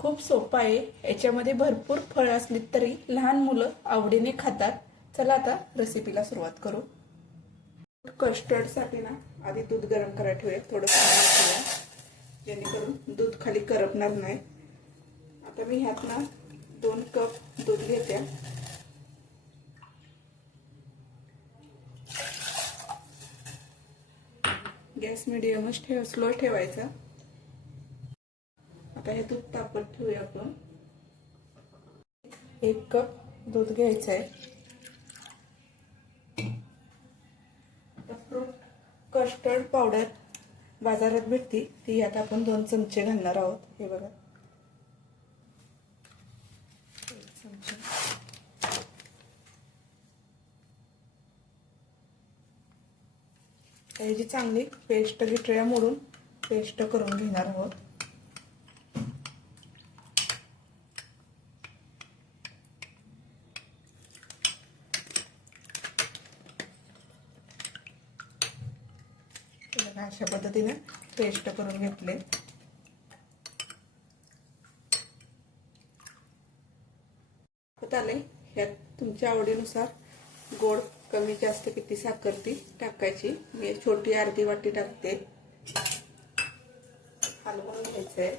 खूप सोपं आहे। याच्यामध्ये भरपूर फळं असली तरी लहान मुलं आवडीने खातात। चला आता रेसिपीला सुरुवात करू। कस्टर्ड साठी ना आधी दूध गरम करायला ठेवूया, थोडं पाणी ठेवूया जेणेकरून दूध खाली करपणार नाही। आता मी ह्यात ना 2 कप दूध घेते। गॅस मीडियमच स्लो ठेवायचा। आता हे दूध तापत ठेवूया आपण। 1 कप दूध घ्यायचं आहे। फ्रूट कस्टर्ड पावडर बाजारात भेटती ती यात आपण 2 चमचे घालणार आहोत। हे बघा, 1 चमचा। त्याची चांगली पेस्ट गिटळ्या मोडून पेस्ट करून घेणार आहोत। अशा पद्धतीने पेस्ट करून घेतले। ह्यात तुमच्या आवडीनुसार गोड कमी जास्त किती साखर ती टाकायची। मी छोटी अर्धी वाटी टाकते। हलवून घ्यायचंय।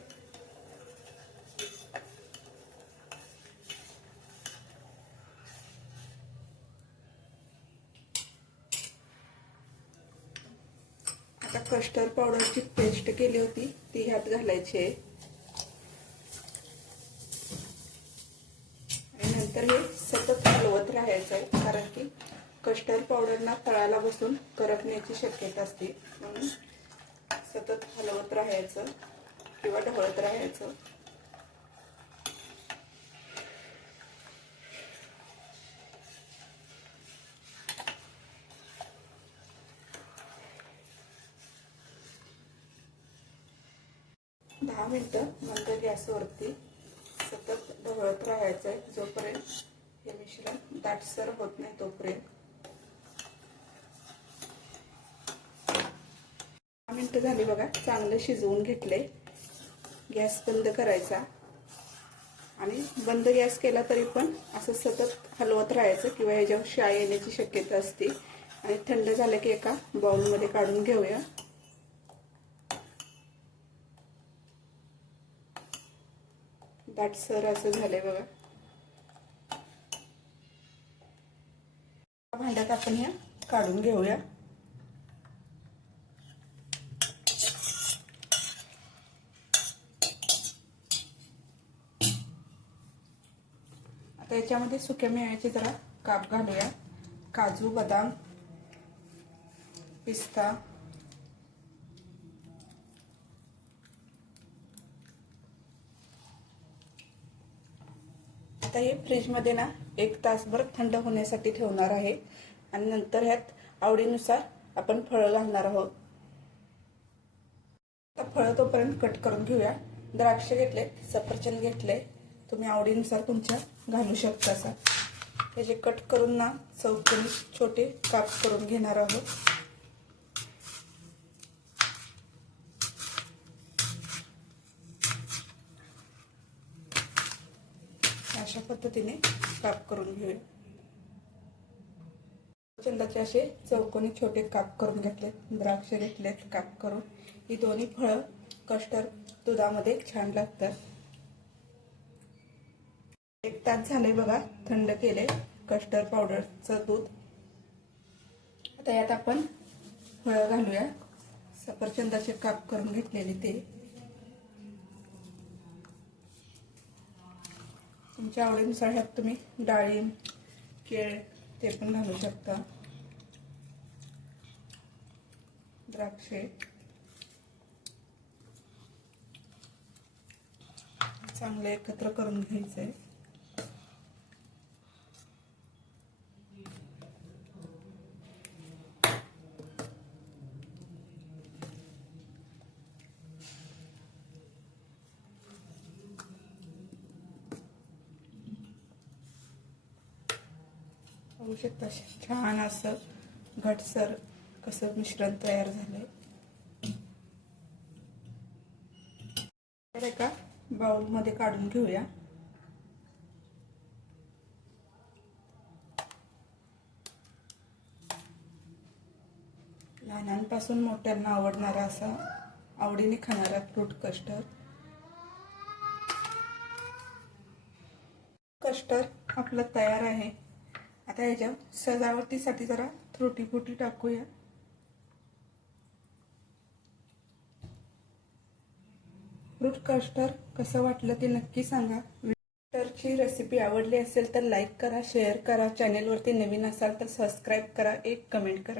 आता कस्टर्ड पावडरची पेस्ट केली होती ती ह्यात घालायची आहे आणि नंतर हे सतत हलवत राहायचं आहे, कारण की कस्टर्ड पावडर ना तळाला बसून करपण्याची शक्यता असते। म्हणून सतत हलवत राहायचं किंवा ढवळत राहायचं। दहा मिनिटं मंद गॅसवरती सतत ढवळत राहायचंय जोपर्यंत हे मिश्रण दाटसर होत नाही तोपर्यंत। 10 मिनिटं झाली बघा, चांगलं शिजवून घेतले। गॅस बंद करायचा आणि बंद गॅस केला तरी पण असं सतत हलवत राहायचं किंवा ह्याच्यावर शाई येण्याची शक्यता असते। आणि थंड झालं की एका बाउलमध्ये काढून घेऊया। दाटसर असं झालंय बघा। भांड्यात आपण हे काढून घेऊया। आता याच्यामध्ये सुक्या मेव्याचे जरा काप घालूया। काजू, बदाम, पिस्ता, आता हे फ्रीज मध्ये ना 1 तासभर थंड होण्यासाठी ठेवणार आहे आणि नंतर ह्यात आवडीनुसार आपण फळं घालणार आहोत। आता फळं तोपर्यंत कट करून घेऊया। द्राक्ष घेतले, सफरचंद घेतले, तुम्ही आवडीनुसार तुमच्या घालू शकता। त्याचे कट करून ना चौकोनी छोटे काप करून घेणार आहोत। अशा पद्धतीने काप करून घेऊया। सफरचंदाचे असे चौकोनी छोटे काप करून घेतले, द्राक्ष घेतलेत काप करून। ही दोन्ही फळं कस्टर्ड दुधामध्ये छान लागतात। 1 तास झाले बघा, थंड केले कस्टर्ड पावडरचं दूध। आता यात आपण फळं घालूया। सफरचंदाचे काप करून घेतलेले ते, तुमच्या आवडीनुसार ह्यात तुम्ही डाळिंब, केळ ते पण घालू शकता। द्राक्षे चांगले एकत्र करून घ्यायचे। बघू शकता छान असं घटसर कसं मिश्रण तयार झालंय। तर एका बाउलमध्ये काढून घेऊया. लहानांपासून मोठ्यांना आवडणारा असा आवडीने खाणारा फ्रूट कस्टर्ड. कस्टर्ड आपलं तयार आहे. आता याच्या सजावटीसाठी जरा तुटी फुटी टाकूया. फ्रूट कस्टर्ड कसं वाटलं ते नक्की सांगा. कस्टर्डची रेसिपी आवडली असेल तर लाईक करा, शेअर करा. चॅनेलवरती नवीन असाल तर सबस्क्राईब करा, एक कमेंट करा.